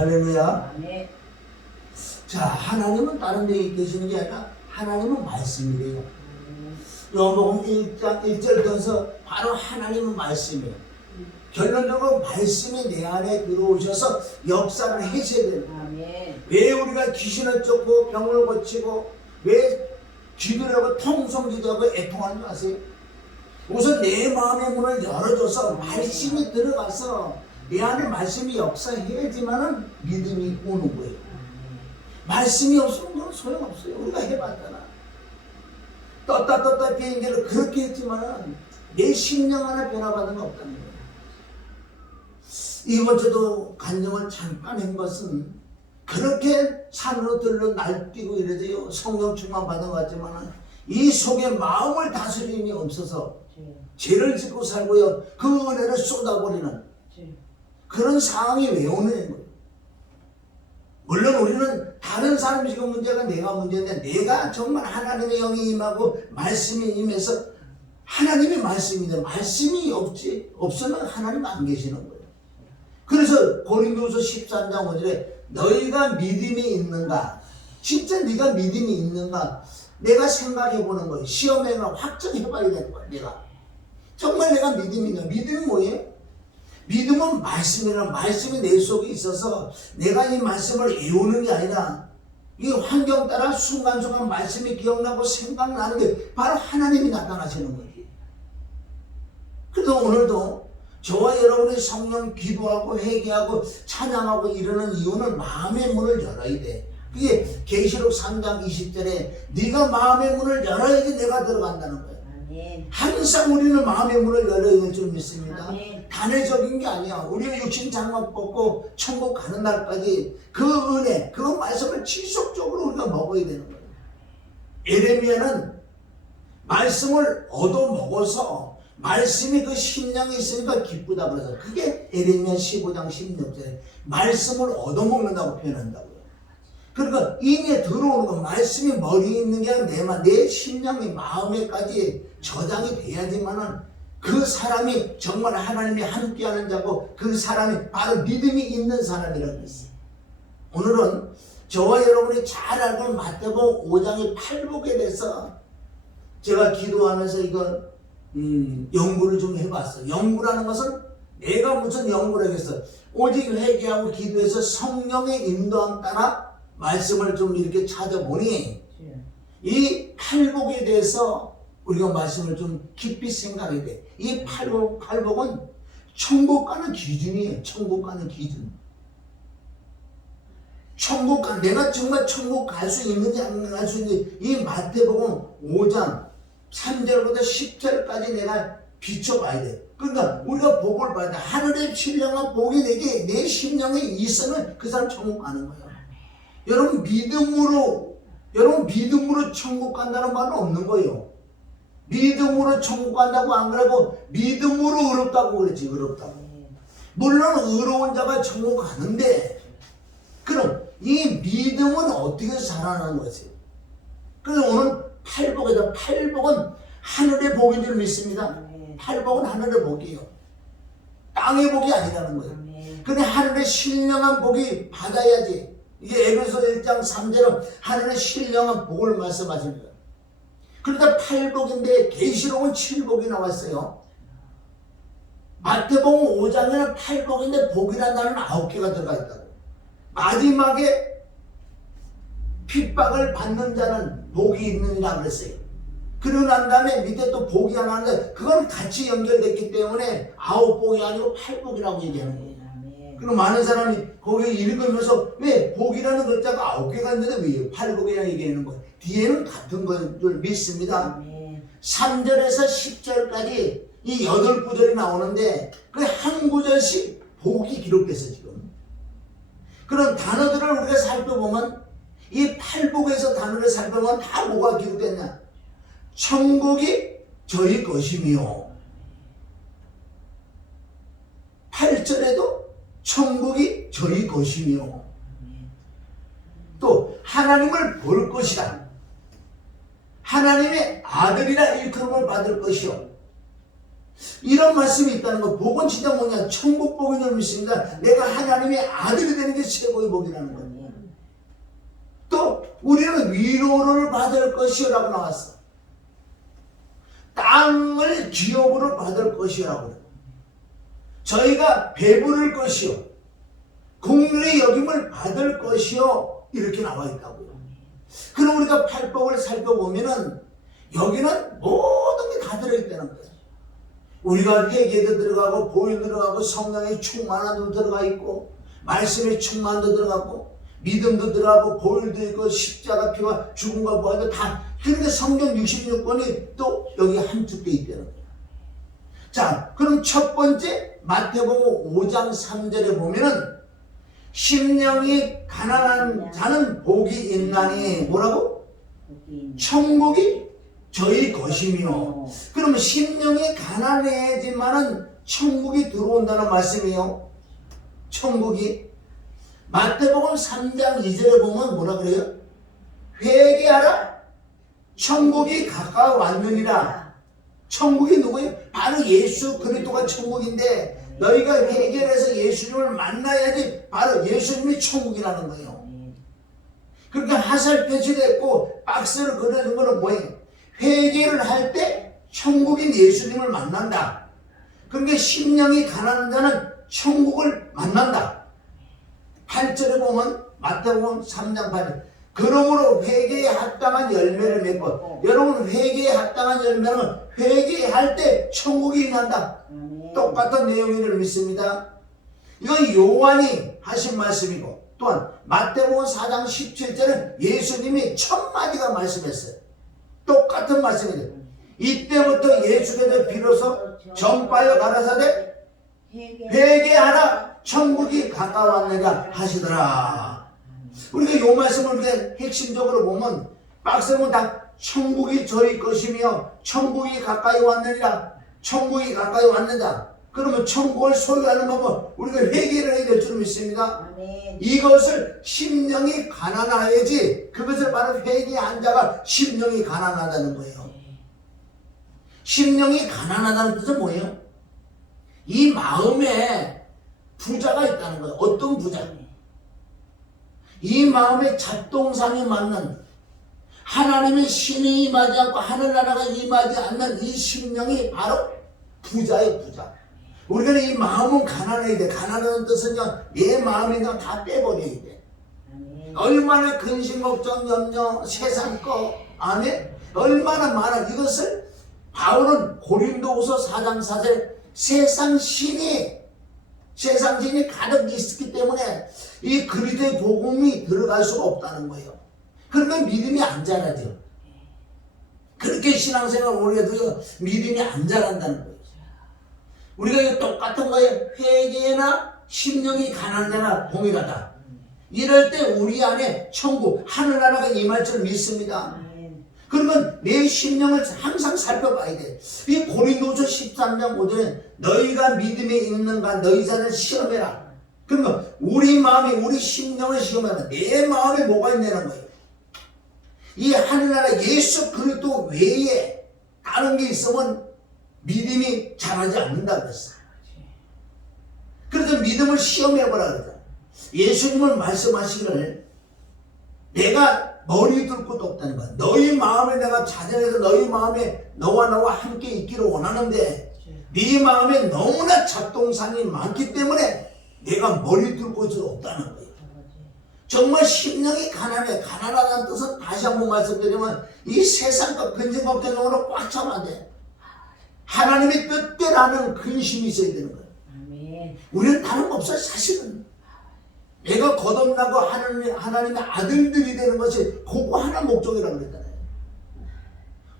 할렐루야. 아멘. 자, 하나님은 다른 데 계시는 게 아니라 하나님은 말씀이래요. 요한복음 1장 1절 들어서 바로 하나님은 말씀이에요. 결론적으로 말씀이 내 안에 들어오셔서 역사를 해셔야 돼요. 아멘. 왜 우리가 귀신을 쫓고 병을 고치고 왜 기도를 하고 통성기도하고 애통하는 줄 아세요? 우선 내 마음의 문을 열어줘서 말씀이 들어가서 내 안에 말씀이 역사해야지만은 믿음이 오는 거예요. 말씀이 없으면 그건 소용없어요. 우리가 해봤잖아. 떴다 비행기를 그렇게 했지만은 내 심령 하나 변화받은 거 없다는 거예요. 이번 주도 간증을 잠깐 한 것은 그렇게 산으로 들러 날뛰고 이러지요. 성령 충만 받은 것 같지만은 이 속에 마음을 다스림이 없어서 죄를 짓고 살고요. 그 은혜를 쏟아버리는 그런 상황이 왜 오는 거예요. 물론 우리는 다른 사람이 지금 문제가 내가 문제인데 내가 정말 하나님의 영이 임하고 말씀이 임해서 하나님의 말씀인데 말씀이 없으면 하나님 안 계시는 거예요. 그래서 고린도후서 13장 5절에 너희가 믿음이 있는가? 진짜 네가 믿음이 있는가? 내가 생각해 보는 거예요. 시험해가 확정해 봐야 되는 거야. 내가 정말 내가 믿음이 있나? 믿음이 뭐예요? 믿음은 말씀이라는 말씀이 내 속에 있어서 내가 이 말씀을 외우는 게 아니라 이 환경 따라 순간순간 말씀이 기억나고 생각나는 게 바로 하나님이 나타나시는 거예요. 그래서 오늘도 저와 여러분이 성령 기도하고 회개하고 찬양하고 이러는 이유는 마음의 문을 열어야 돼. 그게 계시록 3장 20절에 네가 마음의 문을 열어야지 내가 들어간다는 거예요. 아멘. 항상 우리는 마음의 문을 열어야 될 줄 믿습니다. 아멘. 단회적인 게 아니야. 우리가 육신 장막 벗고 천국 가는 날까지 그 은혜, 그 말씀을 지속적으로 우리가 먹어야 되는 거예요. 에레미야는 말씀을 얻어 먹어서 말씀이 그 심령에 있으니까 기쁘다 그래서 그게 에레미야 15장 16절에 말씀을 얻어 먹는다고 표현한다고요. 그러니까 이내 들어오는 건 말씀이 머리에 있는 게 아니라 내 심령의 마음에까지 저장이 돼야지만은 그 사람이 정말 하나님이 함께하는 자고 그 사람이 바로 믿음이 있는 사람이라고 했어요. 오늘은 저와 여러분이 잘 알고 있는 마태복음 5장의 팔복에 대해서 제가 기도하면서 이거 연구를 좀 해봤어요. 연구라는 것은 내가 무슨 연구를 하겠어. 오직 회개하고 기도해서 성령의 인도함 따라 말씀을 좀 이렇게 찾아보니 이 팔복에 대해서 우리가 말씀을 좀 깊이 생각해야 돼. 이 팔복은 천국 가는 기준이에요. 천국 가는 기준. 내가 정말 천국 갈 수 있는지 안 갈 수 있는지 이 마태복음 5장 3절부터 10절까지 내가 비춰봐야 돼. 그러니까 우리가 복을 봐야 돼. 하늘의 신령한 복이 내게 내 심령에 있으면 그 사람 천국 가는 거예요. 여러분 믿음으로 천국 간다는 말은 없는 거예요. 믿음으로 천국 간다고 안 그러고 믿음으로 의롭다고 그랬지. 의롭다고. 물론 의로운 자가 천국 가는데 그럼 이 믿음은 어떻게 살아나는 것이에요? 그래서 오늘 팔복은 하늘의 복인 줄 믿습니다. 팔복은 하늘의 복이에요. 땅의 복이 아니라는 거예요. 근데 하늘의 신령한 복이 받아야지. 이게 에베소 1장 3절은 하늘의 신령한 복을 말씀하십니다. 그러니까 팔복인데 계시록은 7복이 나왔어요. 마태복음 5장에는 팔복인데 복이라는 단어는 9개가 들어가 있다고. 마지막에 핍박을 받는 자는 복이 있느니라 그랬어요. 그러고 난 다음에 밑에 또 복이 하나 하는데 그건 같이 연결됐기 때문에 9복이 아니고 8복이라고 얘기하는 거예요. 그럼 많은 사람이 거기 읽으면서 왜 복이라는 글자가 9개가 있는데 왜 8복이라고 얘기하는 거예요? 뒤에는 같은 걸 믿습니다. 3절에서 10절까지 이 8구절이 나오는데 그 한 구절씩 복이 기록됐어 지금. 그런 단어들을 우리가 살펴보면 이 팔복에서 단어를 살펴보면 다 뭐가 기록됐냐? 천국이 저희 것이며 8절에도 천국이 저희 것이며 또 하나님을 볼 것이다. 하나님의 아들이라 일컬음을 받을 것이요. 이런 말씀이 있다는 거. 복은 진짜 뭐냐? 천국 복인 줄 믿습니다. 내가 하나님의 아들이 되는 게 최고의 복이라는 거예요. 또 우리는 위로를 받을 것이라고 나왔어. 땅을 기업으로 받을 것이라고 그래요. 저희가 배부를 것이요 국률의 여김을 받을 것이요 이렇게 나와 있다고요. 그럼 우리가 팔복을 살펴보면은 여기는 모든 게 다 들어있다는 거예요. 우리가 회개도 들어가고 보혈 들어가고 성령의 충만함도 들어가 있고 말씀의 충만도 들어가고 믿음도 들어가고 보혈도 있고 십자가 피와 죽음과 부활도 다. 그런데 성경 66권이 또 여기 함축되어 있다는 거예요. 자, 그럼 첫 번째 마태복음 5장 3절에 보면은 심령이 가난한 자는 복이 있나니 뭐라고? 천국이 저희 것이며. 그러면 심령이 가난해지만은 천국이 들어온다는 말씀이에요. 천국이. 마태복음 3장 2절에 보면 뭐라 그래요? 회개하라 천국이 가까워왔느니라. 천국이 누구예요? 바로 예수 그리스도가 천국인데 너희가 회개해서 예수님을 만나야지 바로 예수님이 천국이라는 거예요. 그러니까 화살표시 됐고 박스를 그려준 거는 뭐예요? 회개를 할 때 천국인 예수님을 만난다. 그러니까 심령이 가난한 자는 천국을 만난다. 8절에 보면 마태복음 3장 8절 그러므로 회개에 합당한 열매를 맺고. 여러분 회개에 합당한 열매는 회개할 때 천국이 임한다. 똑같은 내용을 믿습니다. 이건 요한이 하신 말씀이고 또한 마태복음 4장 17절은 예수님이 첫 마디가 말씀했어요. 똑같은 말씀이죠. 이때부터 예수께서 비로소 전파하여 가라사대 회개하라 천국이 가까웠느니라 하시더라. 우리가 요 말씀을 우리가 핵심적으로 보면 박스는 다 천국이 저희 것이며 천국이 가까이 왔느니라. 천국이 가까이 왔느냐. 그러면 천국을 소유하는 법은 우리가 회개를 해야 될 줄 믿습니다. 아멘. 이것을 심령이 가난하야지. 그것을 바로 회개한 자가 심령이 가난하다는 거예요. 심령이 가난하다는 뜻은 뭐예요? 이 마음에 부자가 있다는 거예요. 어떤 부자? 이 마음에 잡동사니 맞는 하나님의 신이 임하지 않고 하늘나라가 임하지 않는 이 심령이 바로 부자의 부자. 우리가 이 마음은 가난해야 돼. 가난하다는 뜻은요, 내 마음이나 다 빼버려야 돼. 얼마나 근심, 걱정, 염려, 세상 거, 아멘? 얼마나 많아. 이것을 바울은 고린도후서 4장 4절 세상 신이 가득 있기 때문에 이 그리스도의 복음이 들어갈 수가 없다는 거예요. 그러면 믿음이 안 자라죠. 그렇게 신앙생활 오래 해도 믿음이 안 자란다는 거예요. 우리가 똑같은 거예요. 회개나 심령이 가난한 자나 동일하다. 이럴 때 우리 안에 천국, 하늘나라가 임할 줄 믿습니다. 그러면 내 심령을 항상 살펴봐야 돼. 이 고린도후서 13장 5절에 너희가 믿음에 있는가 너희 자를 시험해라. 그러면 우리 마음이 우리 심령을 시험하면 내 마음에 뭐가 있냐는 거예요. 이 하늘나라 예수 그리스도 외에 다른 게 있으면 믿음이 자라지 않는다 그랬어. 그래서 믿음을 시험해보라 그랬어. 예수님은 말씀하시기를 내가 머리 둘 것도 없다는 거야. 너희 마음에 내가 자전해서 너희 마음에 너와 나와 함께 있기를 원하는데 네 마음에 너무나 잡동사니 많기 때문에 내가 머리 둘 곳이 없다는 거예요. 정말 심령이 가난해. 가난하다는 뜻은 다시 한번 말씀드리면 이 세상과 근심 걱정으로 꽉 차면 안 돼. 하나님의 뜻대로라는 근심이 있어야 되는 거예요. 아멘. 우리는 다른 거 없어요. 사실은 내가 거듭나고 하나님의 아들들이 되는 것이 그거 하나 목적이라고 그랬잖아요.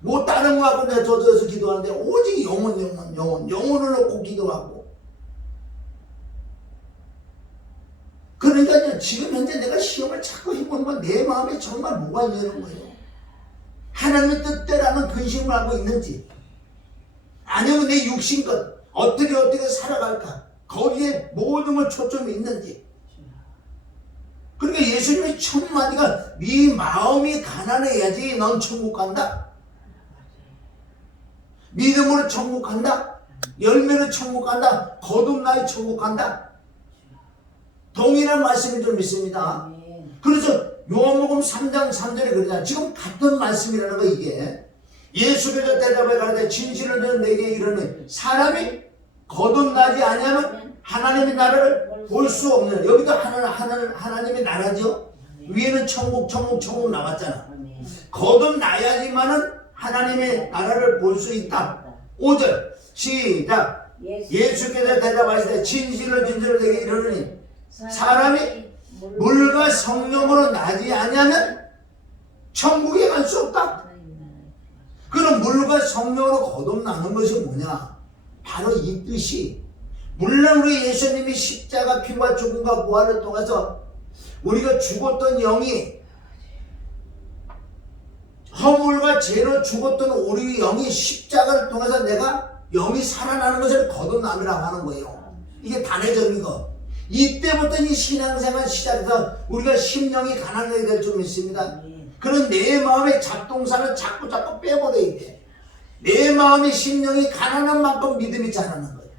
뭐 다른 거 하고 내가 저저에서 기도하는데 오직 영혼을 놓고 기도하고. 그러니까 지금 현재 내가 시험을 찾고 해보는 건 내 마음에 정말 뭐가 있는 거예요. 하나님의 뜻대로라는 근심을 하고 있는지 아니면 내 육신껏 어떻게 살아갈까 거기에 모든 걸 초점이 있는지. 그러니까 예수님의 첫 마디가 네 마음이 가난해야지 넌 천국 간다. 믿음으로 천국 간다. 열매로 천국 간다. 거듭나야 천국 간다. 동일한 말씀인 줄 믿습니다. 그래서 요한복음 3장 3절에 그러잖아요. 지금 같은 말씀이라는 거 이게. 예수께서 대답해 가라사대 진실을 너는 내게 이르노니 사람이 거듭나지 아니하면 하나님의 나라를 볼 수 없는. 여기도 하나님의 나라죠. 위에는 천국 나왔잖아. 거듭나야지만은 하나님의 나라를 볼 수 있다. 5절 시작. 예수께서 대답하시되 진실을 내게 이르노니 사람이 물과 성령으로 나지 아니하면 천국에 갈 수 없다. 그럼 물과 성령으로 거듭나는 것이 뭐냐? 바로 이 뜻이, 물론 우리 예수님이 십자가 피와 죽음과 부활을 통해서 우리가 죽었던 영이, 허물과 죄로 죽었던 우리 영이 십자가를 통해서 내가 영이 살아나는 것을 거듭남이라고 하는 거예요. 이게 단회적인 거. 이때부터 이 신앙생활 시작해서 우리가 심령이 가난하게 될 줄 믿습니다. 그런 내 마음의 작동사를 자꾸 빼버려야 돼. 내 마음의 심령이 가난한 만큼 믿음이 자라는 거예요.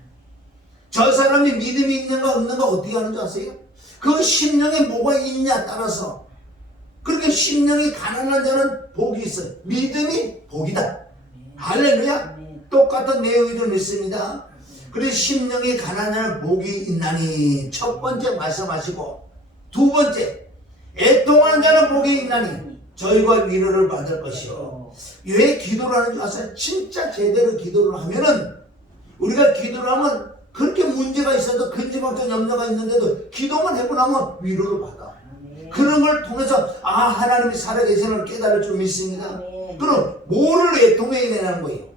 저 사람이 믿음이 있는가 없는가 어떻게 하는 줄 아세요? 그 심령에 뭐가 있냐 따라서. 그렇게 심령이 가난한 자는 복이 있어요. 믿음이 복이다. 할렐루야. 똑같은 내용을 믿습니다. 그래서 심령이 가난한 자는 복이 있나니 첫 번째 말씀하시고, 두 번째 애통하는 자는 복이 있나니 저희가 위로를 받을 것이요. 왜 기도를 하는 줄 아세요? 진짜 제대로 기도를 하면은, 우리가 기도를 하면 그렇게 문제가 있어도 근심걱정 염려가 있는데도 기도만 하고 나면 위로를 받아. 그런 걸 통해서 하나님이 살아계시는 걸 깨달을 줄 믿습니다. 그럼 뭐를 애통해내는 거예요?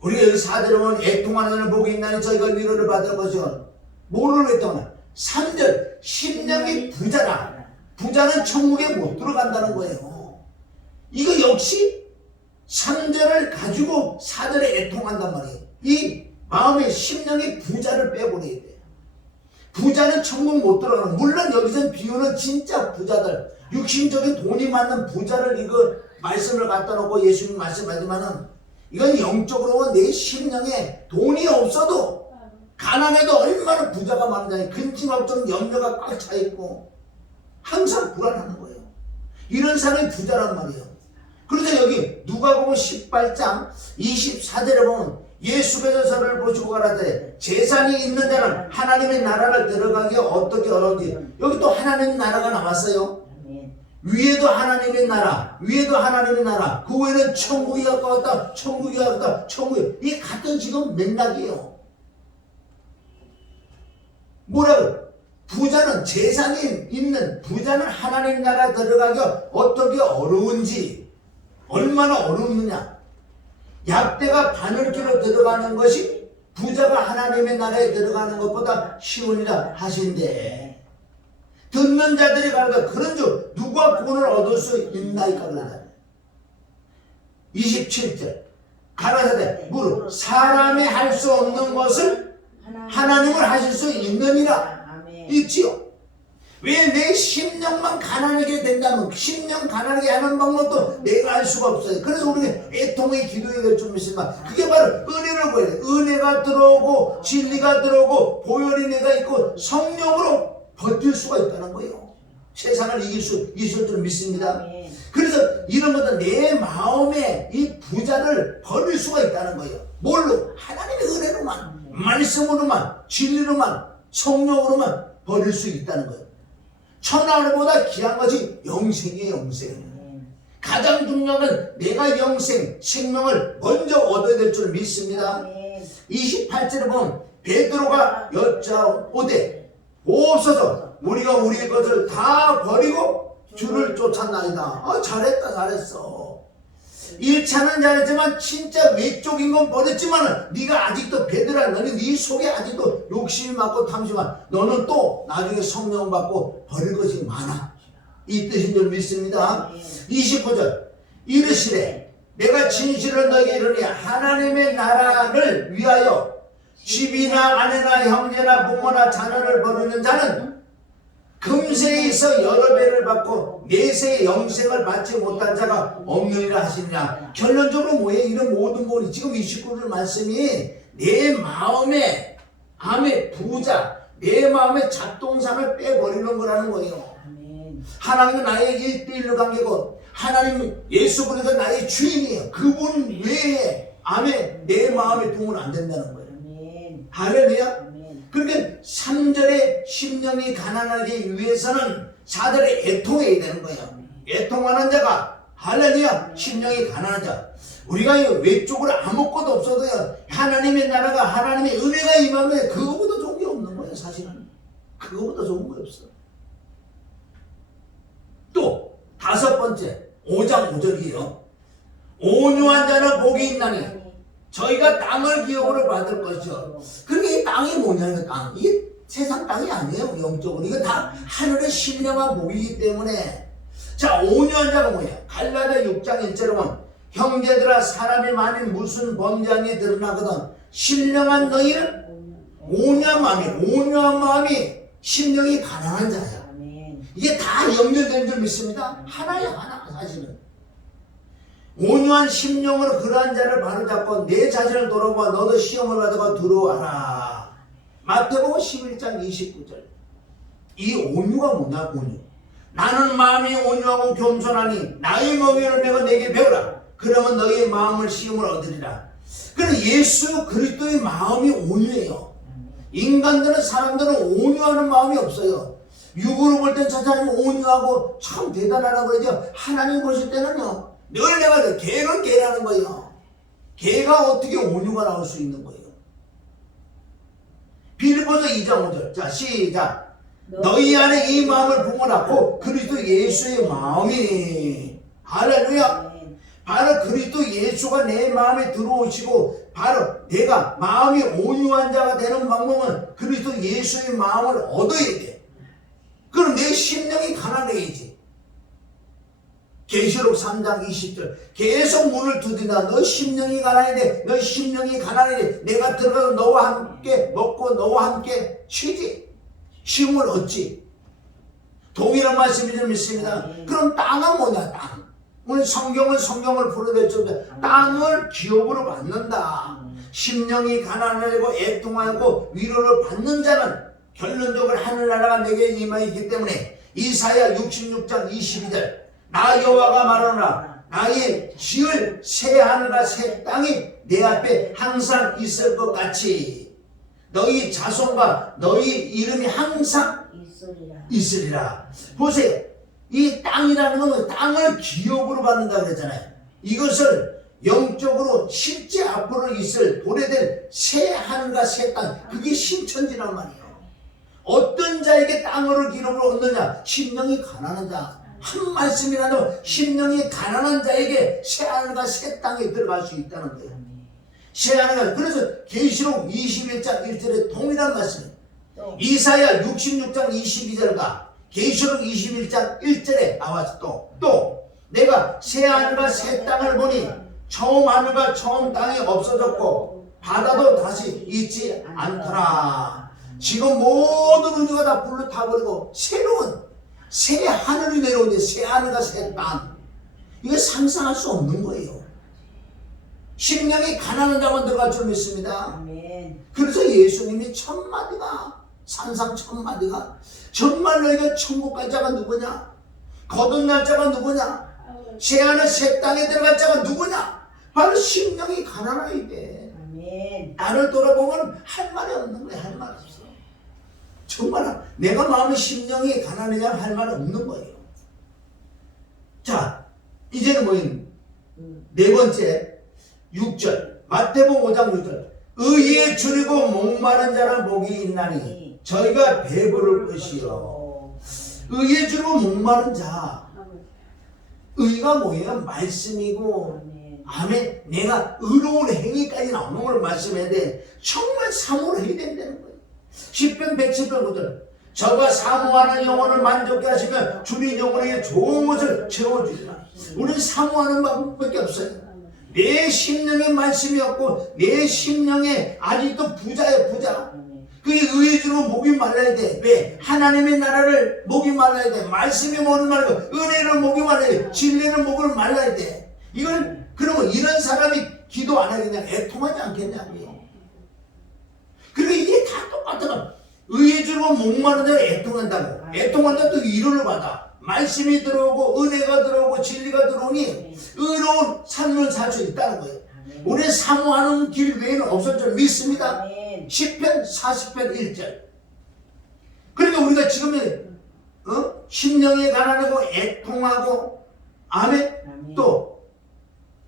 우리가 여기 4절에 보면 애통하는 자는 복이 있나니 저희가 위로를 받을 것이요. 뭐를 애통하나? 3절 심령이 부자라. 부자는 천국에 못 들어간다는 거예요. 이거 역시 3절을 가지고 4절에 애통한단 말이에요. 이 마음의 심령의 부자를 빼버려야 돼요. 부자는 천국 못 들어가는. 물론 여기서 비유는 진짜 부자들, 육신적인 돈이 많은 부자를 이거 말씀을 갖다 놓고 예수님 말씀하지만은, 이건 영적으로 내 심령에 돈이 없어도 가난해도 얼마나 부자가 많은지, 근심걱정 염려가 꽉 차 있고 항상 불안하는 거예요. 이런 사람이 부자란 말이에요. 그래서 여기 누가복음 18장 24절에 보면 예수께서 저를 보시고 가라사대 재산이 있는 자는 하나님의 나라를 들어가기 어떻게 어려운지. 여기 또 하나님의 나라가 나왔어요. 위에도 하나님의 나라, 위에도 하나님의 나라, 그 외에는 천국이 가까웠다, 천국이 가까웠다, 천국이. 이 같은 지금 맥락이에요. 뭐라고? 부자는, 재산이 있는 부자는 하나님 나라 들어가기 어떻게 어려운지, 얼마나 어렵느냐. 약대가 바늘길로 들어가는 것이 부자가 하나님의 나라에 들어가는 것보다 쉬우니라 하신대. 듣는 자들이 가라사대 그런 줄 누가 구원을 얻을 수 있나이까 그러나. 27절 가라사대 무릇 사람이 할 수 없는 것을 하나님을 하실 수 있느니라. 있지요. 왜 내 심령만 가난하게 된다면 심령 가난하게 하는 방법도 내가 알 수가 없어요. 그래서 우리가 애통의 기도해야 될 줄 믿습니다. 그게 바로 은혜를 구해야 돼. 은혜가 들어오고 진리가 들어오고 보혈이 내가 있고 성령으로 버틸 수가 있다는 거예요. 세상을 이길 수 있을 줄 믿습니다. 그래서 이런 것도 내 마음에 이 부자를 버릴 수가 있다는 거예요. 뭘로? 하나님의 은혜로만, 말씀으로만, 진리로만, 성령으로만 버릴 수 있다는 거예요. 천하보다 귀한 것이 영생이에요. 영생. 가장 중요한 건 내가 영생, 생명을 먼저 얻어야 될 줄 믿습니다. 28절에 보면 베드로가 여짜오되 없어서 우리가 우리의 것을 다 버리고 주를 쫓았나이다. 잘했어. 1차는 잘했지만 진짜 외적인 건 버렸지만 네가 아직도 베드로야. 너는 네 속에 아직도 욕심이 많고 탐심이 많아. 너는 또 나중에 성령 받고 버릴 것이 많아. 이 뜻인 줄 믿습니다. 29절 이르시되 내가 진실을 너에게 이르니 하나님의 나라를 위하여 집이나 아내나 형제나 부모나 자녀를 버리는 자는 금세에 있어 여러 배를 받고 내세의 영생을 받지 못한 자가 없느니라 하시느냐. 결론적으로 뭐예요? 이런 모든 것이 지금 29절 말씀이 내 마음에 암의 부자, 내 마음의 잡동산을 빼버리는 거라는 거예요. 하나님은 나의 1대1로 관계고 하나님 예수 그리스도 나의 주인이에요. 그분 외에 암에 내 마음에 도움은 안 된다는 거예요. 할렐루야. 그러니까 3절에 심령이 가난하기 위해서는 4절에 애통해야 되는 거예요. 애통하는 자가 할렐루야 심령이 가난한 자. 우리가 외적으로 아무것도 없어도요 하나님의 나라가 하나님의 은혜가 임하면 그거보다 좋은 게 없는 거예요. 사실은 그거보다 좋은 거 없어. 또 5번째 5장 5절이에요. 온유한 자는 복이 있나니 저희가 땅을 기업으로 받을 것이요. 그러니까 이 땅이 뭐냐면 땅. 이게 세상 땅이 아니에요. 영적으로. 이거 다 하늘의 신령한 복이기 때문에. 자, 온유한 자가 뭐야? 갈라디아 6장 1절에 보면 형제들아 사람이 만일 무슨 범죄함이 드러나거든 신령한 너희는 온유한 마음이 심령이 가난한 자야. 이게 다 연결된 줄 믿습니다. 하나야 하나 사실은. 온유한 심령으로 그러한 자를 바로잡고 내 자신을 돌아보아 너도 시험을 받아가 들어와라. 마태복음 11장 29절. 이 온유가 뭐냐? 온유. 나는 마음이 온유하고 겸손하니 나의 멍에를 내가 내게 배우라. 그러면 너희의 마음을 시험을 얻으리라. 그럼 예수 그리스도의 마음이 온유해요. 인간들은 사람들은 온유하는 마음이 없어요. 육으로 볼 땐 하나님 온유하고 참 대단하다고 그러죠. 하나님 보실 때는요 늘 내가 개는 개라는 거예요. 개가 어떻게 온유가 나올 수 있는 거예요? 빌립보서 2장 5절. 자 시작. 너희 안에 이 마음을 품어놨고 그리스도 예수의 마음이 할렐루야. 바로 그리스도 예수가 내 마음에 들어오시고 바로 내가 마음이 온유한 자가 되는 방법은 그리스도 예수의 마음을 얻어야 돼. 그럼 내 심령이 가난해야지. 계시록 3장 20절 계속 문을 두드린다. 너 심령이 가난해야 돼. 너 심령이 가난해야 돼. 내가 들어가서 너와 함께 먹고 너와 함께 쉬지. 쉼을 얻지. 동일한 말씀이 좀 있습니다. 그럼 땅은 뭐냐? 땅. 오늘 성경을 풀어댔죠. 땅을 기업으로 받는다. 심령이 가난하고 애통하고 위로를 받는 자는 결론적으로 하늘나라가 내게 임하기 때문에 이사야 66장 22절 나 여호와가 말하노라 나의 지을 새 하늘과 새 땅이 내 앞에 항상 있을 것 같이 너희 자손과 너희 이름이 항상 있으리라. 보세요. 이 땅이라는 건 땅을 기업으로 받는다 그랬잖아요. 이것을 영적으로 실제 앞으로 있을 도래될 새 하늘과 새 땅 그게 신천지란 말이에요. 어떤 자에게 땅을 기업으로 얻느냐? 심령이 가난한 자. 한 말씀이라도 심령이 가난한 자에게 새 하늘과 새 땅에 들어갈 수 있다는 거예요. 새 하늘과 그래서 계시록 21장 1절에 동일한 말씀이에요. 이사야 66장 22절과 계시록 21장 1절에 나와서 또 내가 새 하늘과 새 땅을 보니 처음 하늘과 처음 땅이 없어졌고 바다도 다시 있지 않더라. 지금 모든 우주가 다 불로 타버리고 새로운 새 하늘이 내려오는데 새 하늘과 새 땅 이거 상상할 수 없는 거예요. 심령이 가난한 자만 들어갈 줄 믿습니다. 그래서 예수님이 천마디가 산상 천마디가 정말 너희가 천국 갈 자가 누구냐? 거듭날 자가 누구냐? 새 하늘 새 땅에 들어갈 자가 누구냐? 바로 심령이 가난하게 돼. 나를 돌아보면 할 말이 없는 거야. 할 말 없어. 정말 내가 마음의 심령이 가난하냐 할 말이 없는 거예요. 자 이제는 뭐인 네 번째 6절 마태복음 5장 6절 의에 줄이고 목마른 자는 복이 있나니 저희가 배부를 것이요. 의에 줄이고 목마른 자 의가 뭐예요? 말씀이고 아멘. 내가 의로운 행위까지 나오는 걸 말씀해야 돼. 정말 사모를 해야 된다는 거예요. 10편 110편 9절 저가 사모하는 영혼을 만족케 하시며 주님 영혼에게 좋은 것을 채워주리라. 우리는 사모하는 방법밖에 없어요. 내 심령에 말씀이 없고 내 심령에 아직도 부자예요. 부자. 그게 의에 줄이고 목이 말라야 돼. 왜? 하나님의 나라를 목이 말라야 돼. 말씀이 목을 말라고 은혜를 목이 말라야 돼. 진리는 목을 말라야 돼. 이걸 그러면 이런 사람이 기도 안 하겠냐? 애통하지 않겠냐고요. 똑같은 의에 주로 목마른 자를 애통한다고. 애통한다 또 위로를 받아. 말씀이 들어오고 은혜가 들어오고 진리가 들어오니 의로운 삶을 살 수 있다는 거예요. 우리 사모하는 길 외에는 없을 줄 믿습니다. 시편 40편 1절. 그러니까 우리가 지금 심령에 가난하고 애통하고 아멘. 또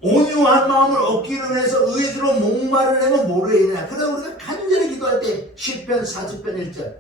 온유한 마음을 얻기를 위해서 의에 주로 목마르려면 뭐로 해야 되냐. 그래서 우리가 간절히 기도할 때 시편 40편 1절.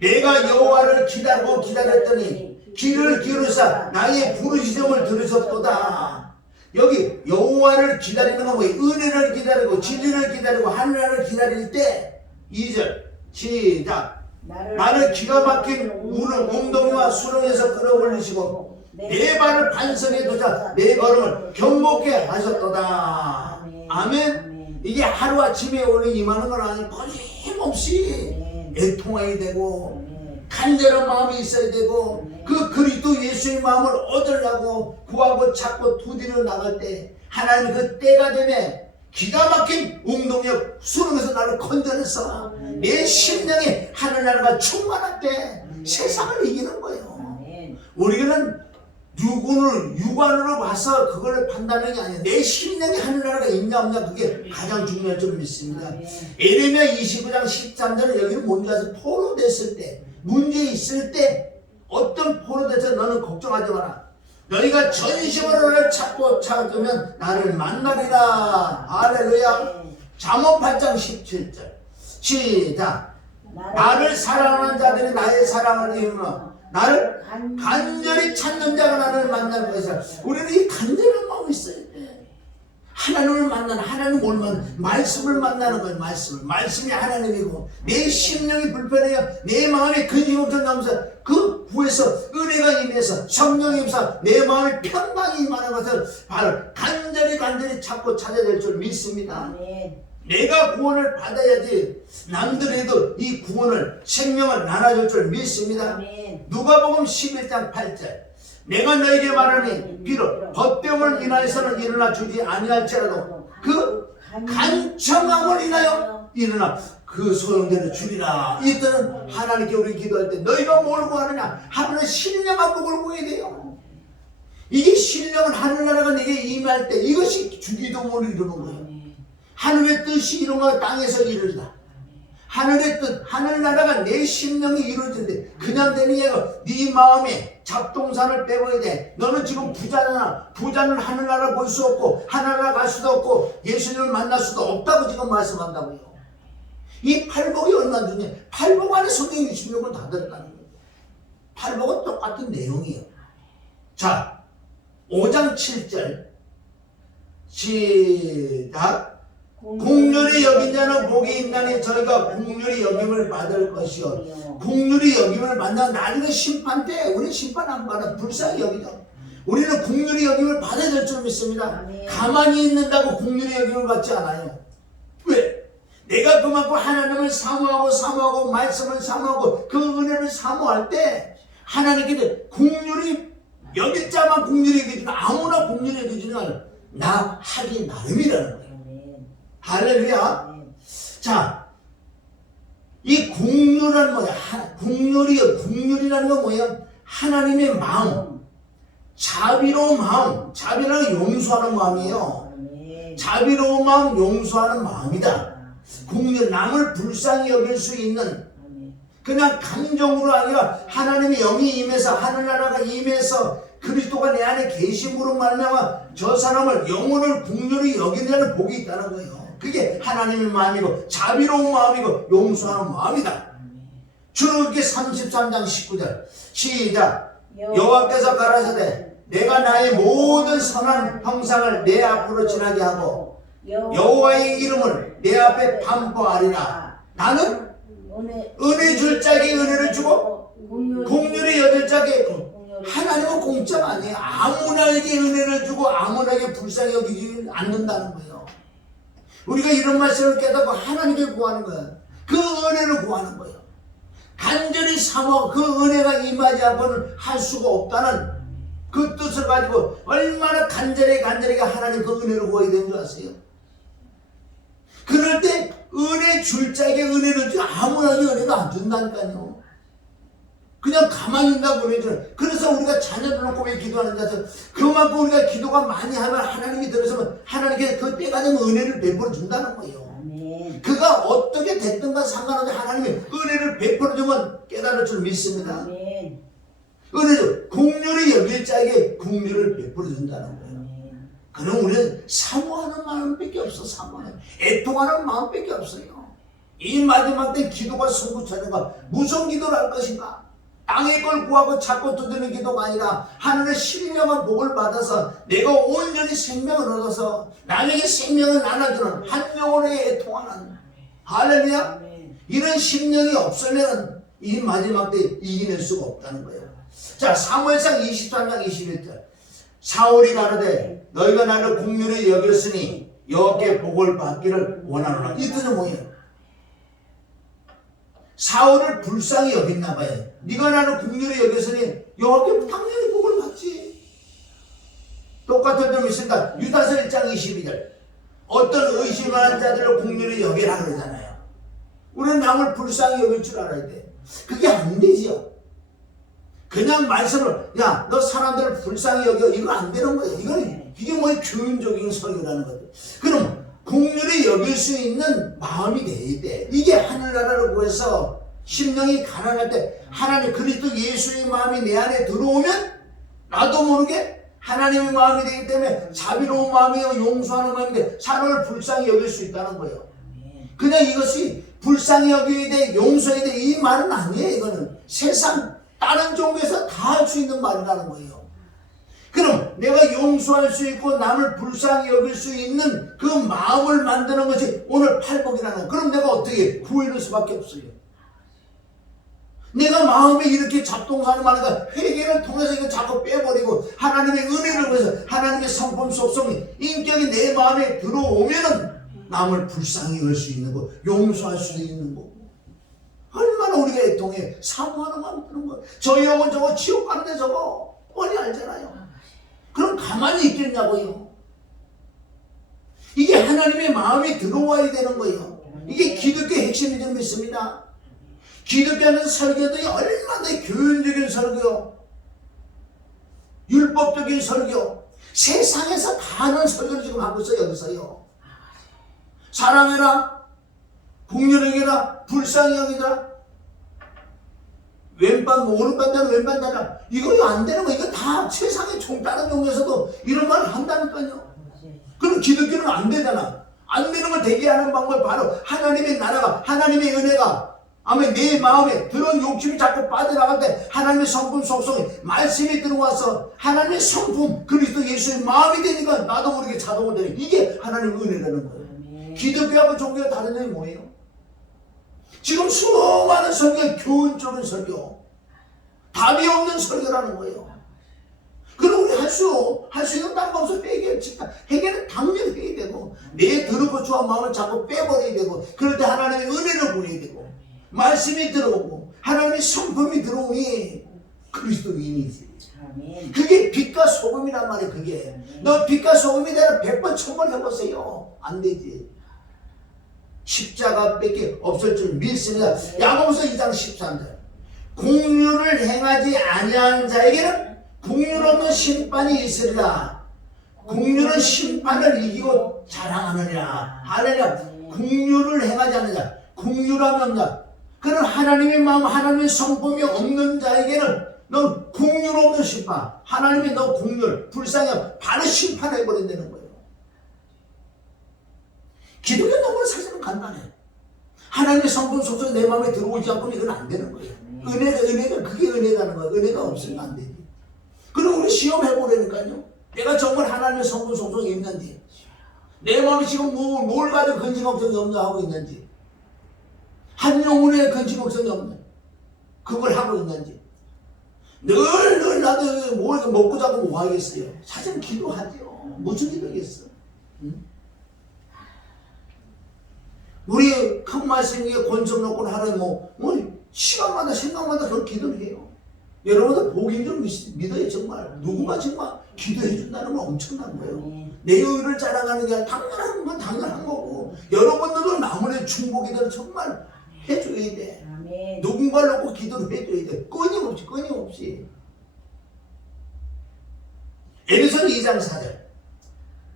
내가 여호와를 기다리고 기다렸더니 귀를 기울이사 나의 부르짖음을 들으셨도다. 여기 여호와를 기다리는 건 뭐예요? 은혜를 기다리고 진리를 기다리고 하늘나라를 기다릴 때 2절 시작. 나를 기가 막힌 우는 웅덩이와 수렁에서 끌어올리시고 내 발을 반석에 두자 내 걸음을 경복해 하셨도다. 아멘. 이게 하루아침에 오늘 임하는 건 아니고 거침없이 애통해야 되고 간절한 마음이 있어야 되고 그 그리스도 예수의 마음을 얻으려고 구하고 찾고 두드려 나갈 때 하나님 그 때가 되면 기가 막힌 웅동역 수렁에서 나를 건져내서 내 심령에 하늘나라가 충만할 때 세상을 이기는 거예요. 우리는 육안으로 봐서 그걸 판단하는 게 아니에요. 내 심령에 하늘나라가 있냐 없냐 그게 가장 중요할 줄 믿습니다. 에레미야 29장 13절은 여기는 뭔지 아세요? 포로됐을 때 문제 있을 때 어떤 포로돼서 너는 걱정하지 마라. 너희가 전심으로 나를 찾고 찾으면 나를 만나리라. 할렐루야. 잠언 8장 17절 시작. 나를 사랑하는 자들이 나의 사랑을 이루며 나를 간절히 찾는 자가 나를 만날 것이라. 우리는 이 간절한 마음이 있어야 돼. 하나님을 만나는, 하나님 뭘 만나는, 말씀을 만나는 거예요. 말씀이 하나님이고 내 심령이 불편해요. 내 마음에 근심 없던 나면서 그 부에서 은혜가 임해서 성령이 임사 내 마음에 평강이 임하는 것을 바로 간절히 찾고 찾아야 될 줄 믿습니다. 내가 구원을 받아야지 남들에도 이 구원을 생명을 나눠줄 줄 믿습니다. 누가복음 11장 8절 내가 너에게 말하니 비록 벗병을 인하여서는 일어나 주지 아니할지라도 그 간청함을 인하여 일어나 그 소용대로 주리라. 이때는 하나님께 우리 기도할 때 너희가 뭘 구하느냐? 하늘의 신령한 복을 구해야 돼요. 이게 신령은 하늘나라가 내게 임할 때 이것이 주기도문을 이루는 거예요. 하늘의 뜻이 이루어가 땅에서 이루리다. 하늘의 뜻, 하늘나라가 내 심령이 이루어지는데 그냥 되는 게 아니라 네 마음에 잡동산을 빼버려야 돼. 너는 지금 부자잖아. 부자는 하늘나라 볼 수 없고 하늘나라 갈 수도 없고 예수님을 만날 수도 없다고 지금 말씀한다고요. 이 팔복이 얼마나 중요해. 팔복 안에 성경 66은 다 들었다는 거예요. 팔복은 똑같은 내용이에요. 자, 5장 7절 시작. 긍휼히 여긴 자는 복이 있나니 저희가 긍휼히 여김을 받을 것이요. 긍휼히 여김을 받는 나중에 심판 때 우리 심판 안 받아. 불쌍히 여기죠. 우리는 긍휼히 여김을 받아야 될 줄 믿습니다. 가만히 있는다고 긍휼히 여김을 받지 않아요. 왜? 내가 그만큼 하나님을 사모하고 말씀을 사모하고 그 은혜를 사모할 때 하나님께 긍휼히 여길 자만 긍휼히 여기지만 아무나 긍휼히 여기지는 않아요. 나 하기 나름이라는 거예요. 할렐루야. 자, 이 긍휼은 뭐야? 긍휼이라는 건 뭐예요? 하나님의 마음, 자비로운 마음, 자비라는 용서하는 마음이에요. 자비로운 마음, 용서하는 마음이다. 긍휼, 남을 불쌍히 여길 수 있는 그냥 감정으로 아니라 하나님의 영이 임해서 하늘나라가 임해서 그리스도가 내 안에 계심으로 말미암아 저 사람을 영혼을 긍휼히 여기려는 복이 있다는 거예요. 그게 하나님의 마음이고 자비로운 마음이고 용서하는 마음이다. 출애굽기 33장 19절 시작. 여호와께서 가라사대 내가 나의 모든 선한 형상을 내 앞으로 지나게 하고 여호와의 이름을 내 앞에 반포하리라. 나는 은혜 줄 자에게 은혜를 주고 긍휼히 여길 자에게. 하나님은 공짜가 아니에요. 아무나에게 은혜를 주고 아무나에게 불쌍히 여기지 않는다는 거예요. 우리가 이런 말씀을 깨닫고 하나님께 구하는 거예요. 그 은혜를 구하는 거예요. 간절히 사모 그 은혜가 임하지 않고는 할 수가 없다는 그 뜻을 가지고 얼마나 간절히 하나님 그 은혜를 구해야 되는 줄 아세요? 그럴 때 은혜 줄 자에게 은혜를 주 아무나 은혜가 안 준다니까요. 그냥 가만히 있다고 은혜 주는. 그래서 우리가 자녀를 놓고 왜 기도하는 자서 그만큼 우리가 기도가 많이 하면 하나님이 들어서면 하나님께 그 때가 되면 은혜를 베풀어 준다는 거예요. 그가 어떻게 됐든가 상관없이 하나님이 은혜를 베풀어 주면 깨달을 줄 믿습니다. 은혜죠. 국률이 여길 자에게 국률을 베풀어 준다는 거예요. 그럼 우리는 사모하는 마음밖에 없어. 사모하는 애통하는 마음밖에 없어요. 이 마지막 때 기도가 성구차려가 무슨 기도를 할 것인가? 땅의 걸 구하고 찾고 두드리는 기도가 아니라 하늘의 신령한 복을 받아서 내가 온전히 생명을 얻어서 남에게 생명을 나눠주는 한 영혼에 애통하는 할렐루야. 이런 심령이 없으면 이 마지막 때 이겨낼 수가 없다는 거예요. 자, 사무엘상 23장 21절 사울이 가로되 너희가 나를 긍휼히 여겼으니 여호와께 복을 받기를 원하노라. 이 뜻은 뭐예요? 사울을 불쌍히 여겼나 봐요. 네가 나를 긍휼히 여겼으니 여호와께 당연히 복을 받지. 똑같은 점이 있습니다. 유다서 1장 22절 어떤 의심하는 자들을 긍휼히 여기라 그러잖아요. 우리는 남을 불쌍히 여길 줄 알아야 돼. 그게 안 되지요. 그냥 말씀을 야 너 사람들을 불쌍히 여겨 이거 안 되는 거예요. 이게 뭐의 교훈적인 설교라는 거죠. 그럼 긍휼히 여길 수 있는 마음이 돼야 돼. 이게 하늘나라를 구해서 심령이 가난할 때 하나님 그리스도 예수의 마음이 내 안에 들어오면 나도 모르게 하나님의 마음이 되기 때문에 자비로운 마음이요 용서하는 마음인데 사람을 불쌍히 여길 수 있다는 거예요. 그냥 이것이 불쌍히 여겨야 돼 용서해야 돼 이 말은 아니에요. 이거는 세상 다른 종교에서 다 할 수 있는 말이라는 거예요. 그럼 내가 용서할 수 있고 남을 불쌍히 여길 수 있는 그 마음을 만드는 것이 오늘 팔복이라는 거예요. 그럼 내가 어떻게 구해낼 수밖에 없어요. 내가 마음에 이렇게 잡동사는 말이니까 회개를 통해서 이거 자꾸 빼버리고 하나님의 은혜를 위해서 하나님의 성품 속성이 인격이 내 마음에 들어오면은 남을 불쌍히 여길 수 있는 거 용서할 수 있는 거 얼마나 우리가 애통해 사모하는 마음이 드는 거야. 저 영혼 저거 지옥 가는데 저거 뻔히 알잖아요. 그럼 가만히 있겠냐고요. 이게 하나님의 마음이 들어와야 되는 거예요. 이게 기독교의 핵심이 좀 있습니다. 기독교는 설교들이 얼마나 교훈적인 설교, 율법적인 설교, 세상에서 다 하는 설교를 지금 하고 있어요. 여기서요. 사랑해라, 긍휼히 여기라, 불쌍히 여기라, 왼반 오른반 되는 왼반 되라. 이거 안 되는 거. 이거 다 세상의 다른 종교에서도 이런 말을 한다니까요. 그럼 기독교는 안 되잖아. 안 되는 걸 되게 하는 방법은 바로 하나님의 나라가 하나님의 은혜가 아멘 내 마음에 그런 욕심이 자꾸 빠져나갈 때 하나님의 성품 속성에 말씀이 들어와서 하나님의 성품 그리스도 예수의 마음이 되니까 나도 모르게 자동으로 되는 이게 하나님의 은혜라는 거예요. 기독교하고 종교가 다른 점이 뭐예요? 지금 수많은 설교, 교훈적인 설교, 답이 없는 설교라는 거예요. 그럼 우리 할 수 있는 다른 거 없어. 회개는 당연히 해야 되고, 내 더럽고 좋은 마음을 자꾸 빼버려야 되고, 그럴 때 하나님의 은혜를 구해야 되고, 말씀이 들어오고, 하나님의 성품이 들어오니 그리스도인이지. 그게 빛과 소금이란 말이에요. 그게 너 빛과 소금이 되라 100번 1000번 해보세요. 안 되지. 십자가밖에 없을 줄 믿습니다. 야고보서 2장 13절 긍휼을 행하지 아니하는 자에게는 긍휼 없는 심판이 있으리라. 긍휼은 심판을 이기고 자랑하느냐. 할렐루야. 긍휼을 행하지 않는 자, 긍휼함이 없는 자, 그런 하나님의 마음, 하나님의 성품이 없는 자에게는 너 긍휼 없는 심판, 하나님이 너 긍휼, 불쌍히 바로 심판해버린다는 거예요. 기독교 너무 사실은 간단해. 하나님의 성품 속성이 내 마음에 들어오지 않고는 이건 안 되는 거예요. 은혜가 그게 은혜라는 거예요. 은혜가 없으면 안 되지. 그럼 우리 시험해보라니까요. 내가 정말 하나님의 성품 속성이 있는지, 내 마음에 지금 뭘 가지고 근심 걱정이 염려하고 있는지, 한 영혼의 근심 걱정이 없는 그걸 하고 있는지, 늘 나도 뭘 먹고 자고 뭐 하겠어요. 사실은 기도하죠. 무슨 기도겠어. 응? 우리 큰 말씀에 권성 놓고 하는 뭐 시간마다 생각마다 그런 기도를 해요. 여러분들 복인 좀 믿어요. 정말 누군가 정말 기도해 준다는 건 엄청난 거예요. 내 의를 자랑하는 게 당연한 건 당연한 거고, 여러분들도 나무의 중보기도를 정말 해줘야 돼. 아멘. 누군가를 놓고 기도를 해줘야 돼. 끊임없이. 에베소서 2장 4절.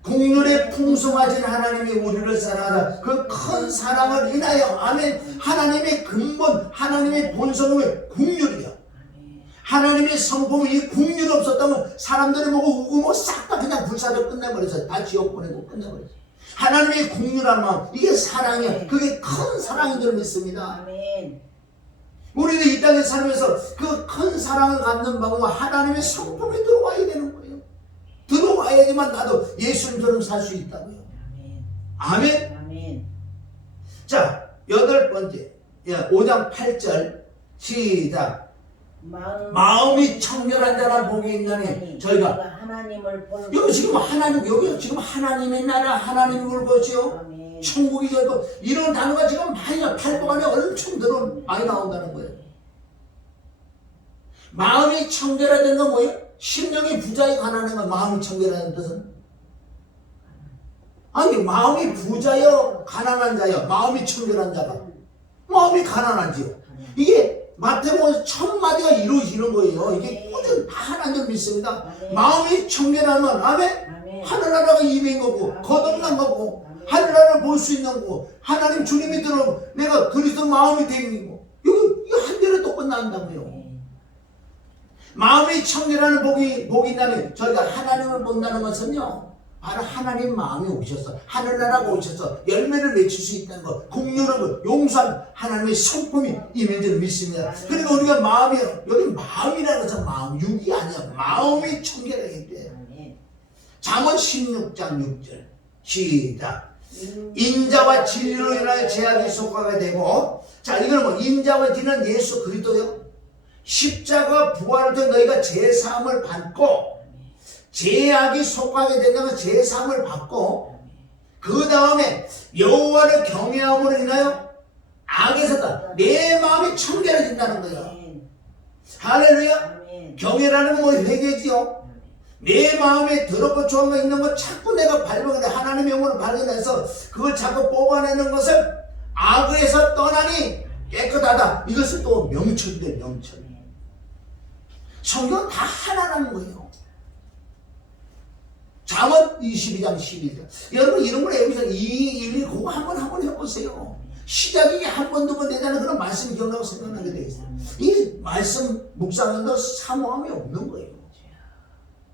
국률에 풍성하신 하나님이 우리를 사랑하라. 그 큰 사랑을 인하여, 아멘. 하나님의 근본, 하나님의 본성은 국률이야. 하나님의 성품이 이 국률이 없었다면 사람들이 보고 우고 싹 다 그냥 불사조 끝내버렸어. 다 지옥 보내고 끝내버렸어. 하나님의 국률한 마음, 이게 사랑이야. 그게 큰 사랑인 줄 믿습니다. 아멘. 우리는 이 땅에 살면서 그 큰 사랑을 갖는 방법은 하나님의 성품에 들어와야 되는 거예요. 들어와야지만 나도 예수님처럼 살 수 있다고요. 아멘. 아멘. 자, 8번째. 5장 8절. 시작. 마음이 청결한 자라 복이 있나니. 저희가 하나님을 볼 여기 지금 하나님, 여기 지금 하나님의 나라, 하나님을 볼 것이요. 아멘. 천국이 되고 이런 단어가 지금 많이 팔복 안에 엄청 많이 나온다는 거예요. 마음이 청결하다는 건 뭐예요? 심령이 부자에 관하는 건 마음이 청결하다는 뜻은? 아니, 마음이 부자여 가난한 자여. 마음이 청결한 자가 마음이 가난하지요. 이게 마태복음 1000마디가 이루어지는 거예요. 이게 꾸준히 다 하나님 믿습니다. 마음이 청결하면 아멘. 하늘나라가 임인 거고 거듭난 거고 하늘나라를 볼 수 있는 거고 하나님 주님이 들어 내가 그리스도 마음이 되는 거고 이거 한 대로 또 끝난다고요. 마음이 청결하는 복이 있다면 저희가 하나님을 본다는 것은요, 바로 하나님 마음이 오셔서 하늘나라가 오셔서 열매를 맺힐 수 있다는 것, 공유를 용서한 하나님의 성품이 임한 줄 믿습니다. 그러니까 우리가 마음이요, 여기 마음이라는 것은 마음, 육이 아니야. 마음이 청결하게 돼. 잠언 16장 6절 시작. 인자와 진리로 인하여 제약이 속하게 되고, 자, 이거는 뭐 인자와 진리는 예수 그리스도요. 십자가 부활을 통해 너희가 제사함을 받고, 제약이 속하게 된다면 제사함을 받고, 그 다음에 여호와를 경외함으로 인하여 악에서 내 마음이 청결해진다는 거예요. 할렐루야. 경외라는 건 뭐 회개지요. 내 마음에 더럽고 좋은 거 있는 거 자꾸 내가 발견해, 하나님의 영혼을 발견해서 그걸 자꾸 뽑아내는 것을 악에서 떠나니 깨끗하다. 이것은 또 명철이래, 명철. 성경 다 하나라는 거예요. 잠언 22장 11절. 여러분 이런 걸 여기서 2, 1, 2 그거 한번 해보세요. 시작이 한 번, 두 번 되자는 그런 말씀이 기억나고 생각나게 되어 있어요. 이 말씀 묵상하는데 사모함이 없는 거예요.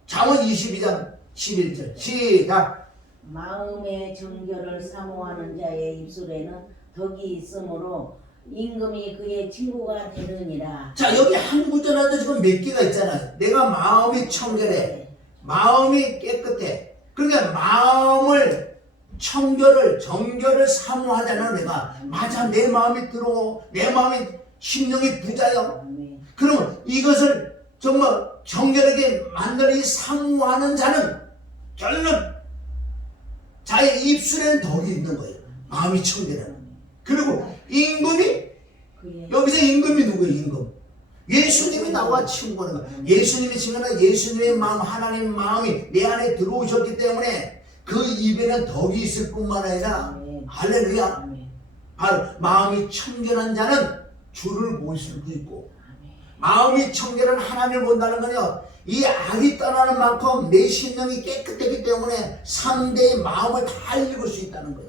잠언 22장 11절 시작. 마음의 정결을 사모하는 자의 입술에는 덕이 있으므로 임금이 그의 친구가 되느니라. 자, 여기 한 구절에도 지금 몇 개가 있잖아요. 내가 마음이 청결해, 마음이 깨끗해. 그러니까 마음을 정결을 사모하잖아. 내가 맞아, 내 마음이 들어오고 내 마음이 심령이 부자요. 그러면 이것을 정말 정결하게 만들기 사모하는 자는 결론 자의 입술에는 덕이 있는 거예요. 마음이 청결하는. 그리고 임금이, 여기서 임금이 누구예요? 임금. 예수님이 나와 친구하는 거예요. 예수님이 친구는 예수님의 마음, 하나님의 마음이 내 안에 들어오셨기 때문에 그 입에는 덕이 있을 뿐만 아니라 할렐루야. 바로 마음이 청결한 자는 주를 볼 수도 있고, 마음이 청결한 하나님을 본다는 건요, 이 악이 떠나는 만큼 내 심령이 깨끗했기 때문에 상대의 마음을 다 읽을 수 있다는 거예요.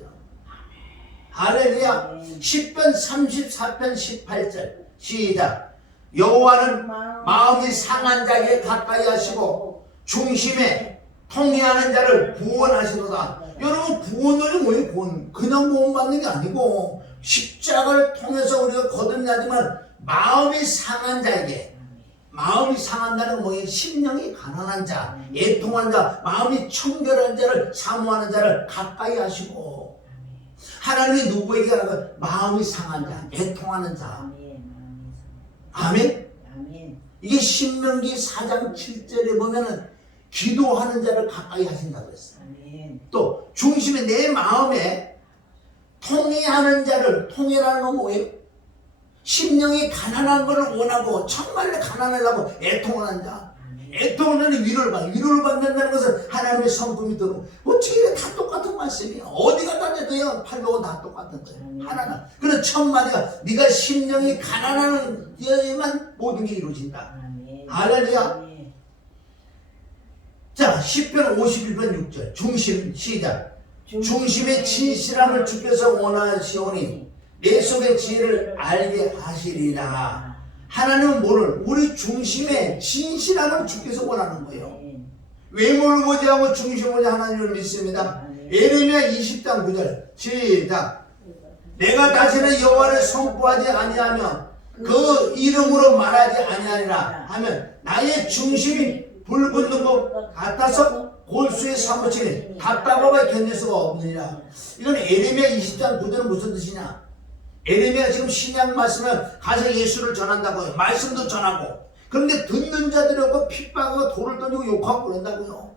할렐루야. 10편 34편 18절 시작. 여호와는 마음이 상한 자에게 가까이 하시고 중심에 통회하는 자를 구원하시도다. 여러분 구원은 뭐예요? 구원 그냥 구원받는 게 아니고 십자가를 통해서 우리가 거듭나지만 마음이 상한 자에게, 마음이 상한다는 건 뭐예요? 심령이 가난한 자, 애통한 자, 마음이 청결한 자를 사모하는 자를 가까이 하시고, 하나님이 누구에게 하라고? 마음이 상한 자, 애통하는 자. 아멘? 이게 신명기 4장 7절에 보면은 기도하는 자를 가까이 하신다고 했어요. 또 중심에 내 마음에 통회하는 자를, 통회라는 건 뭐예요? 심령이 가난한 것을 원하고 정말로 가난하려고 애통을 한다. 애통을 하는 위로를 받는, 위로를 받는다는 것은 하나님의 성품이 들어. 어떻게 이래 다 똑같은 말씀이야. 어디가 다녀도요 팔복은 다 똑같은 거예요. 하나는. 그런 첫 마디가 네가 심령이 가난한 여에만 모든 게 이루어진다. 할렐루야. 자, 10편 51편 6절 중심 시작. 중심의 진실함을 주께서 원하시오니 내 속의 지혜를 알게 하시리라. 하나님은 뭐를? 우리 중심의 진실함을 주께서 원하는 거예요. 외모를 보지 않고 중심을 보지 하나님을 믿습니다. 예레미야 20장 9절 시작. 내가 다시는 여호와를 선포하지 아니하며 그 이름으로 말하지 아니하리라 하면 나의 중심이 불 붙는 것 같아서 골수에 사무치니 답답하게 견딜 수가 없느니라. 이건 예레미야 20장 9절은 무슨 뜻이냐? 예레미야 지금 신약 말씀을 가서 예수를 전한다고요. 말씀도 전하고. 그런데 듣는 자들이 없고 핍박하고 돌을 던지고 욕하고 그런다고요.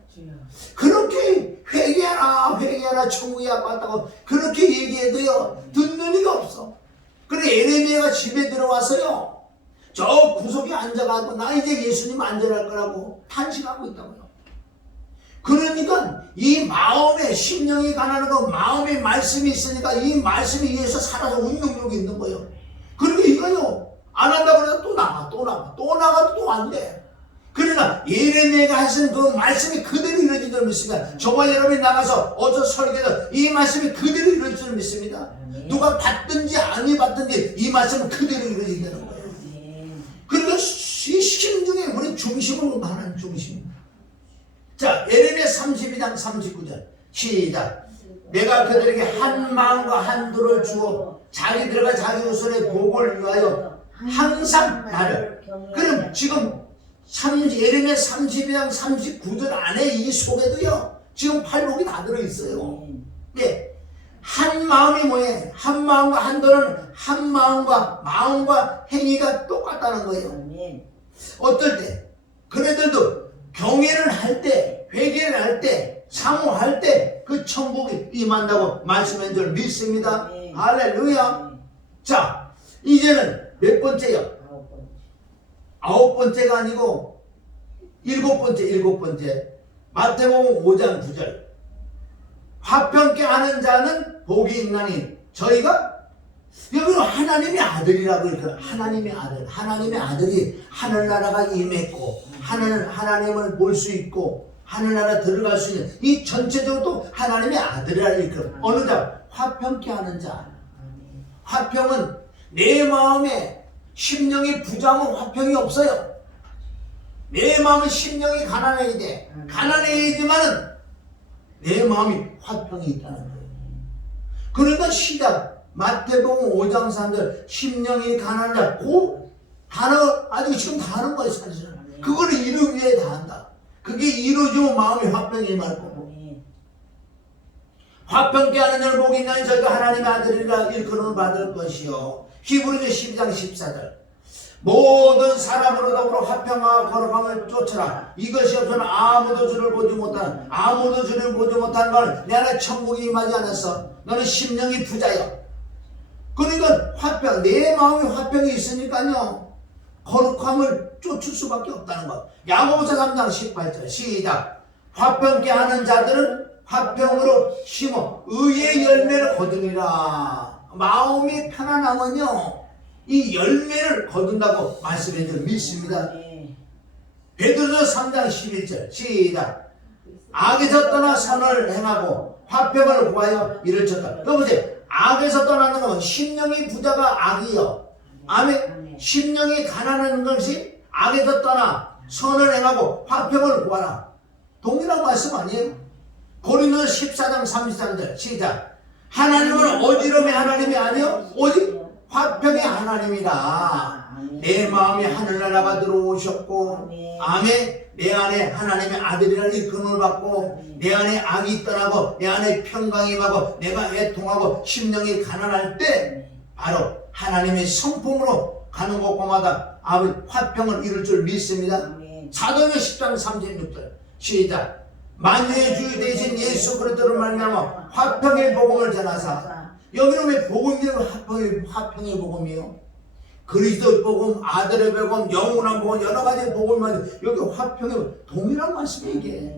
그렇게 회개하라 천국이 아팠다고 그렇게 얘기해도요 듣는 이가 없어. 그래 예레미야가 집에 들어와서요 저 구석에 앉아가지고 나 이제 예수님 안전할 거라고 탄식하고 있다고요. 그러니까 이 마음에 심령이 가난한 거 마음에 말씀이 있으니까 이 말씀이 위해서 살아서 운동력이 있는 거예요. 그러니까 이거요 안 한다 그러다 또 나가도 또 안 돼. 그러나 예레미야가 하신 그 말씀이 그대로 이루어진 줄 믿습니다. 저와 여러분이 나가서 어저 설교에서 이 말씀이 그대로 이루어진 줄 믿습니다. 누가 받든지 아니 받든지 이 말씀은 그대로 이루어진다는 거예요. 그러니까 이 심중에 우리 중심으로 하는 중심. 자, 예레미야 32장 39절 시작. 내가 그들에게 한 마음과 한도를 주어 자기들과 자기 후손의 복을 위하여 항상 나를. 그럼 지금 예레미야 32장 39절 안에 이 속에도요 지금 팔복이 다 들어있어요. 네. 한 마음이 뭐예요? 한 마음과 한도는 한 마음과 행위가 똑같다는 거예요. 어떨 때? 그네들도 경외를 할 때, 회개를 할 때, 사모할 때 그 천국이 임한다고 말씀한 줄 믿습니다. 할렐루야. 자, 이제는 몇 번째요? 아홉 번째가 아니고 일곱 번째. 마태복음 5장 9절. 화평케 하는 자는 복이 있나니 저희가 여기는 하나님의 아들이라고 이렇게 하나님의 아들이 하늘나라가 임했고 하나님을 볼 수 있고 하늘나라 들어갈 수 있는 이 전체적으로 또 하나님의 아들이라 이렇게 어느 자 화평케 하는 자. 화평은 내 마음에 심령이 부자면 화평이 없어요. 내 마음은 심령이 가난해야 돼. 가난해야지만은 내 마음이 화평이 있다는 거예요. 그러니까 시작 마태복음 5장 3절 심령이 가난한 자 그 단어 아주 지금 다 하는 거예요. 사실은 그거를 이루기 위해 다 한다. 그게 이루어지면 마음이 화평이 임할 거고 화평케 하는 자를 복이 있나니 저희가 하나님의 아들이라 일컬음을 받을 것이요. 히브리서 12장 14절 모든 사람으로 더불어 화평과 거룩함을 쫓으라. 이것이 없으면 아무도 주를 보지 못하는 걸 내 안에 천국이 임하지 않았어. 너는 심령이 부자여. 그러니까 화평, 내 마음이 화평이 있으니까요 거룩함을 쫓을 수밖에 없다는 것. 야고보서 3장 18절 시작. 화평케 하는 자들은 화평으로 심어 의의 열매를 거두리라. 마음이 편안하면요 이 열매를 거둔다고 말씀해 줄 믿습니다. 베드로서 3장 11절 시작. 악에서 떠나 선을 행하고 화평을 구하여 이를 쳤다. 여보세요. 악에서 떠나는 건 심령이 부자가 악이요. 아멘. 심령이 가난한 것이 악에서 떠나 선을 행하고 화평을 구하라. 동일한 말씀 아니에요? 고린도서 14장 33절 시작. 하나님은 어지럼의 하나님이 아니요 오직 화평의 하나님이라. 내 마음이 하늘나라가 들어오셨고 아멘. 내 안에 하나님의 아들이라는 일컬음을 받고 내 안에 악이 떠나고 내 안에 평강이 임하고 내가 애통하고 심령이 가난할 때 바로 하나님의 성품으로 가는 곳마다 화평을 이룰 줄 믿습니다. 사도행전 10장 36절 시작. 만유의 주 대신 예수 그리스도를 말미암아 화평의 복음을 전하사. 여기는 왜 복음이라고 화평의 복음이에요? 그리스도의 복음, 아들의 복음, 영원한 복음, 여러 가지 복음만 여기 화평이 동일한 말씀이에요 이게.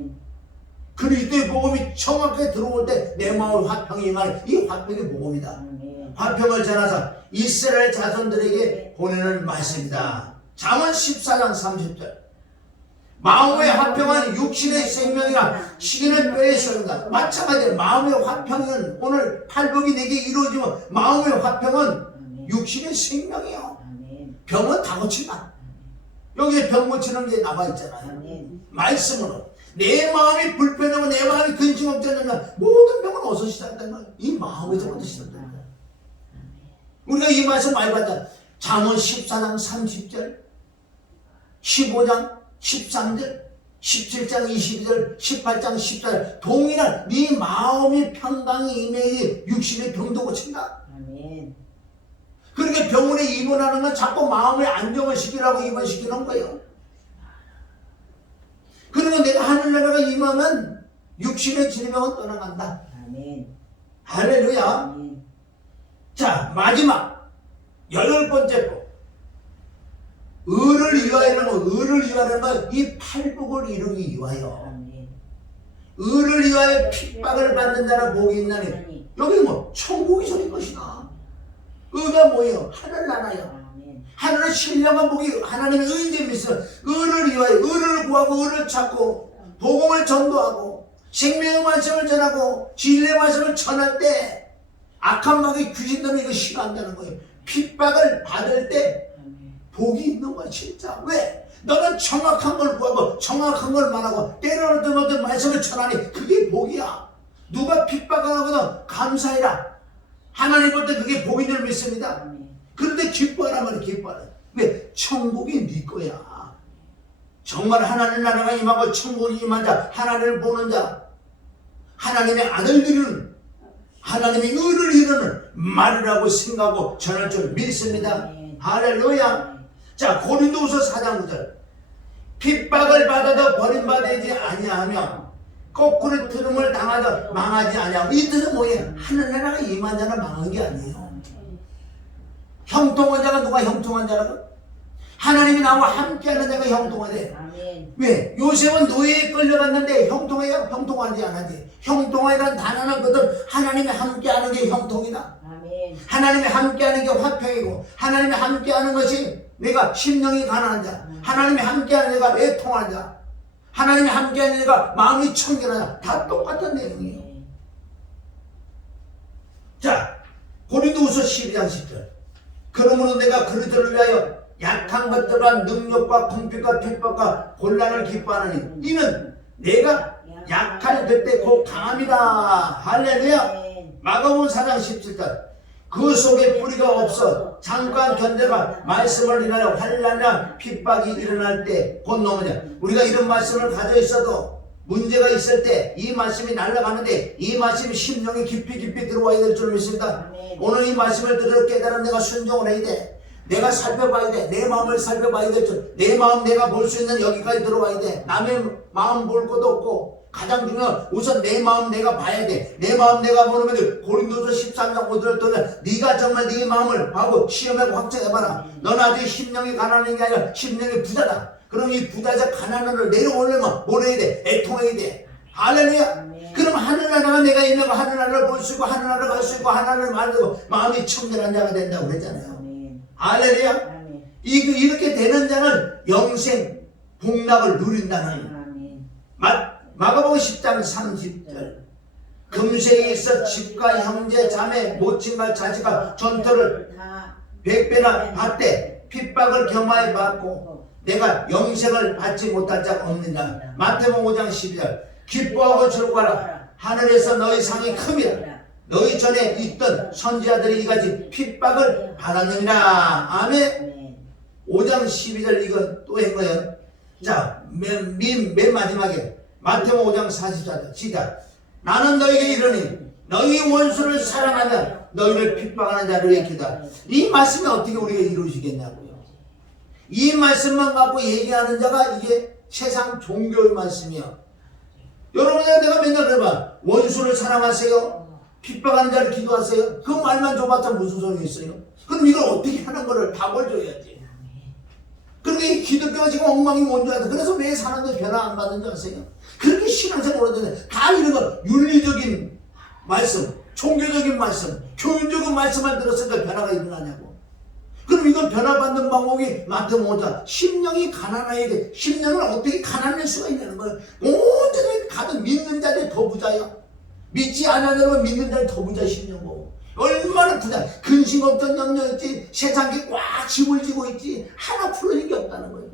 그리스도의 복음이 정확하게 들어올 때 내 마음에 화평이 임하는 이 화평의 복음이다. 화평을 전하사 이스라엘 자손들에게 보내는 말씀이다. 잠언 14장 30절. 마음의 화평은 육신의 생명이라 시기는 뼈에 썩는다. 마찬가지로 마음의 화평은 오늘 팔복이 내게 이루어지면 마음의 화평은 육신의 생명이요. 병은 다 고친다. 여기에 병 고치는 게 나와 있잖아요. 말씀으로 내 마음이 불편하고 내 마음이 근심 없다면 모든 병은 어디서 시작된다는 거예요? 이 마음에서부터 시작된다. 우리가 이 말씀 많이 봤잖아. 잠언 14장 30절, 15장 13절, 17장 22절, 18장 14절 동일한 네 마음이 평강이 임해야 육신의 병도 고친다. 그러니까 병원에 입원하는 건 자꾸 마음의 안정을 시키라고 입원시키는 거예요. 그러면 내가 하늘나라가 임하면 육신의 질병은 떠나간다. 할렐루야. 자, 마지막 18번째 법. 의를 위하여는 의를 위하여는 건 이 팔복을 이루기 위하여. 의를 위하여 핍박을 받는 자는 복이 있나니. 여기 뭐 천국이 저리 것이다. 의가 뭐예요? 하늘나라요. 하늘은 신령한 복이 하나님의 의인됨이 있어. 의를 위하여 의를 구하고 의를 찾고 복음을 전도하고 생명의 말씀을 전하고 진리의 말씀을 전할 때 악한 마귀 귀신들은 이거 싫어한다는 거예요. 핍박을 받을 때 복이 있는 거야 진짜. 왜? 너는 정확한 걸 구하고 정확한 걸 말하고 때로는 어떤 말씀을 전하니 그게 복이야. 누가 핍박을 하거든 감사해라. 하나님 볼 때 그게 복인 줄 믿습니다. 그런데 기뻐하라 말이야. 기뻐하라. 왜? 천국이 네 거야. 정말 하나님 나라가 임하고 천국이 임한 자, 하나님을 보는 자, 하나님의 아들들은 하나님의 의를 이루는 말이라고 생각하고 전할 줄 믿습니다. 할렐루야. 자, 고린도후서 4장 9절. 핍박을 받아도 버림받지 아니하며 거꾸로 트름을 당하도 망하지 아니하고. 이 뜻은 뭐예요? 하늘나라가 임한 자는 망한 게 아니에요. 형통한 자가 누가 형통한 자라고? 하나님이 나와 함께하는 자가 형통하대. 왜? 요셉은 노예에 끌려갔는데 형통해요? 형통하지 않았지. 형통하다는 단어는 거든 하나님이 함께하는 게 형통이다. 하나님이 함께하는 게 화평이고 하나님이 함께하는 것이 내가 심령이 가난한 자, 하나님이 함께하는 내가 애통한 자, 하나님이 함께하는 내가 마음이 청결한 자, 다 똑같은 내용이에요. 자, 고린도후서 12장 10절. 그러므로 내가 그리스도를 위하여 약한 것들과 능력과 궁핍과 핍박과 곤란을 기뻐하느니 이는 내가 약할 그때 곧 강함이다. 할렐루야. 마가복음 4장 17절. 그 속에 뿌리가 없어 잠깐 견뎌가 말씀을 인하여 환난이나 핍박이 일어날 때 곧 넘으냐. 우리가 이런 말씀을 가져 있어도 문제가 있을 때 이 말씀이 날아가는데 이 말씀이 심령에 깊이 들어와야 될 줄 믿습니다. 오늘 이 말씀을 들어 깨달은 내가 순종을 해야 돼. 내가 살펴봐야 돼. 내 마음을 살펴봐야 될 줄. 내 마음 내가 볼 수 있는 여기까지 들어와야 돼. 남의 마음 볼 것도 없고 가장 중요한 우선 내 마음 내가 봐야 돼. 내 마음 내가 보면 고린도서 13장 5절을 떠나 네가 정말 네 마음을 하고 시험하고 확정해봐라. 넌 아직 심령이 가난한 게 아니라 심령이 부자다. 그럼 이 부자적 가난을 내려오려면 뭘 해야 돼? 애통해야 돼. 할렐루야. 그럼 하늘나라가 내가 있는 거 하늘나라를 볼 수 있고 하늘나라를 갈 수 있고 하늘나라를 말하고 마음이 청결한 자가 된다고 그랬잖아요. 할렐루야. 이렇게 되는 자는 영생 복락을 누린다는 마가복음 10장 30절. 금생에 있어 집과 형제 자매 모친과 자식과 전토를 100배나 받되 핍박을 겸하여 받고 내가 영생을 받지 못할 자가 없느냐. 마태복음 5장 12절. 기뻐하고 즐거워하라. 하늘에서 너희 상이 큼이라. 너희 전에 있던 선지자들이 이같이 핍박을 받았느니라. 아멘. 5장 12절 이거 또 한 거예요. 자, 맨 마지막에 마태복음 5장 44절 시작. 나는 너에게 이르니 너희 원수를 사랑하며 너희를 핍박하는 자를 일으키다. 이 말씀이 어떻게 우리가 이루어지겠냐고요. 이 말씀만 갖고 얘기하는 자가 이게 세상 종교의 말씀이야. 여러분들 내가 맨날 그래봐. 원수를 사랑하세요. 핍박하는 자를 기도하세요. 그 말만 줘봤자 무슨 소용이 있어요? 그럼 이걸 어떻게 하는 거를 답을 줘야지. 그러니까 이 기독교가 지금 엉망이 뭔지 아세요? 그래서 왜 사람들이 변화 안 받는 줄 아세요? 그렇게 신앙생활 오래됐는데 다 이런 거 윤리적인 말씀, 종교적인 말씀, 교훈적인 말씀만 들었으니까 변화가 일어나냐고. 그럼 이걸 변화받는 방법이 많다보자. 심령이 가난해야 돼. 심령을 어떻게 가난할 수가 있냐는 거예요. 온전히 가든 믿는 자들이 더 부자야. 믿지 않으면 믿는 자들이 더 부자 심령고. 얼마나 부자. 근심 걱정 염려 있지. 세상에 꽉 짐을 지고 있지. 하나 풀어진 게 없다는 거예요.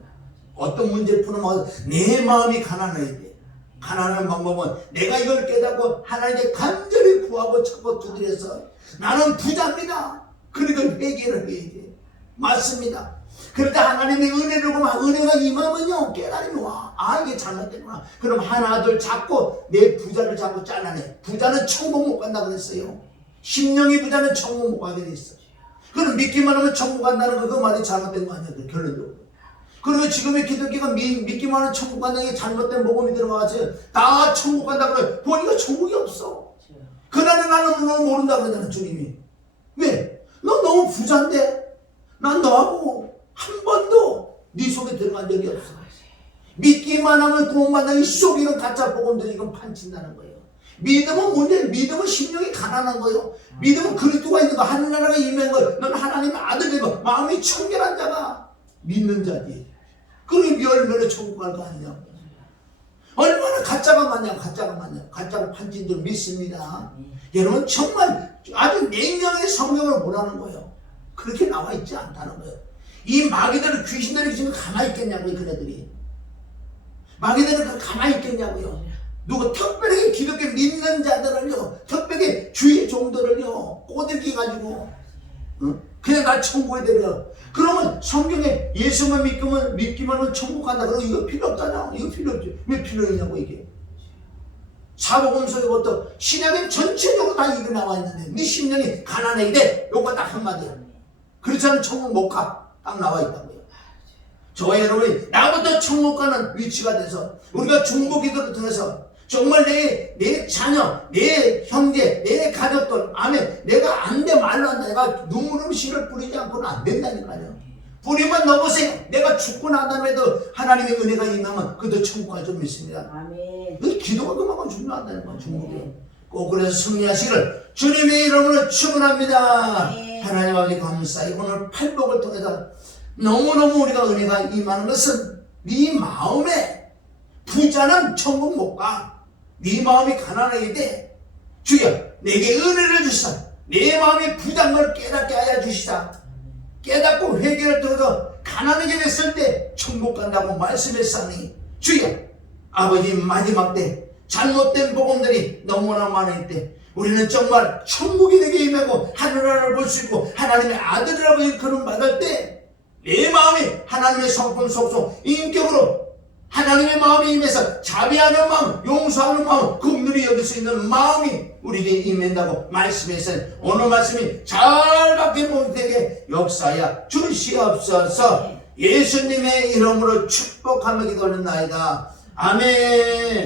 어떤 문제 푸는 내 마음이 가난해야 돼. 가난한 방법은 내가 이걸 깨닫고 하나님께 간절히 구하고 찾고 두드려서 나는 부자입니다. 그러니까 회개를 해야 돼. 맞습니다. 그러다 하나님의 은혜를 보면 은혜가 임하면요 깨달음이 와. 아 이게 잘못됐구나. 그럼 하나 둘 잡고 내 부자를 잡고 잘라내. 부자는 천국 못 간다 그랬어요. 심령이 부자는 천국 못 가게 돼 있어. 그럼 믿기만 하면 천국 간다는 거 그 말이 잘못된 거 아니야 결론적으로. 그리고 지금의 기독교가 믿기만 하면 천국 간다는 게 잘못된 복음이 들어가서 다 천국 간다 그래. 보니까 천국이 없어. 그날은 나는 모른다 그러잖아 주님이. 왜? 너 너무 부자인데 난 너하고 한 번도 네 속에 들어간 적이 없어. 믿기만 하면 구원받는 이 속이는 가짜 복음들이 이건 판친다는 거예요. 믿음은 뭔데? 믿음은 심령이 가난한 거예요. 믿음은 그리스도가 있는 거, 하늘나라가 임한 거, 넌 하나님의 아들인 거, 마음이 청결한 자가 믿는 자지. 그러니 열매로 천국 갈 거 아니냐. 얼마나 가짜가 많냐, 가짜가 많냐. 가짜가 판친들 믿습니다. 여러분 정말 아주 냉정하게 성경을 보라는 거예요. 그렇게 나와 있지 않다는 거예요. 이 마귀들, 귀신들이 지금 가만히 있겠냐고요, 그네들이. 마귀들은 가만히 있겠냐고요. 누구 특별히 기독교 믿는 자들을요, 특별히 주의 종들을요, 꼬들기 가지고, 그냥 날 천국에 데려. 그러면 성경에 예수만 믿기만 하면 천국 간다. 그러면 이거 필요 없다냐? 이거 필요 없지. 왜 필요했냐고, 이게. 사복음서에부터 신약에 전체적으로 다 이거 나와 있는데, 네 심령이 가난해야 돼. 요거 딱 한마디야. 그렇지 않으면 천국 못 가. 딱 나와 있다고요. 저와 여러분이 나부터 천국 가는 위치가 돼서 우리가 중보 기도를 통해서 정말 내 자녀, 내 형제, 내 가족들 안에 내가 안 돼 말로 한다. 내가 눈물을 씨를 뿌리지 않고는 안 된다니까요. 뿌리면 넣어보세요. 내가 죽고 난 다음에도 하나님의 은혜가 임하면 그도 천국 갈 줄 믿습니다. 아멘. 기도가 그만큼 중요하다는 거야. 중국이. 꼭 그래서 승리하시기를 주님의 이름으로 축원합니다. 하나님 아버지 감사히 오늘 팔복을 통해서 너무너무 우리가 은혜가 임하는 것은 네 마음에 부자는 천국 못 가. 네 마음이 가난하게 돼. 주여 내게 은혜를 주시사 내 마음이 부자인 걸 깨닫게 하여 주시사. 깨닫고 회개를 통해서 가난하게 됐을 때 천국 간다고 말씀했사니 주여 아버지 마지막 때 잘못된 복음들이 너무나 많을 때 우리는 정말 천국이 되게 임하고 하늘나라를 볼 수 있고 하나님의 아들이라고 일컬음 받을 때 내 마음이 하나님의 성품 속속 인격으로 하나님의 마음이 임해서 자비하는 마음, 용서하는 마음, 긍휼히 여길 수 있는 마음이 우리에게 임한다고 말씀했어요. 오늘 말씀이 잘 바뀐 모두에게 역사하여 주시옵소서. 예수님의 이름으로 축복하며 기도하는 나이다. 아멘.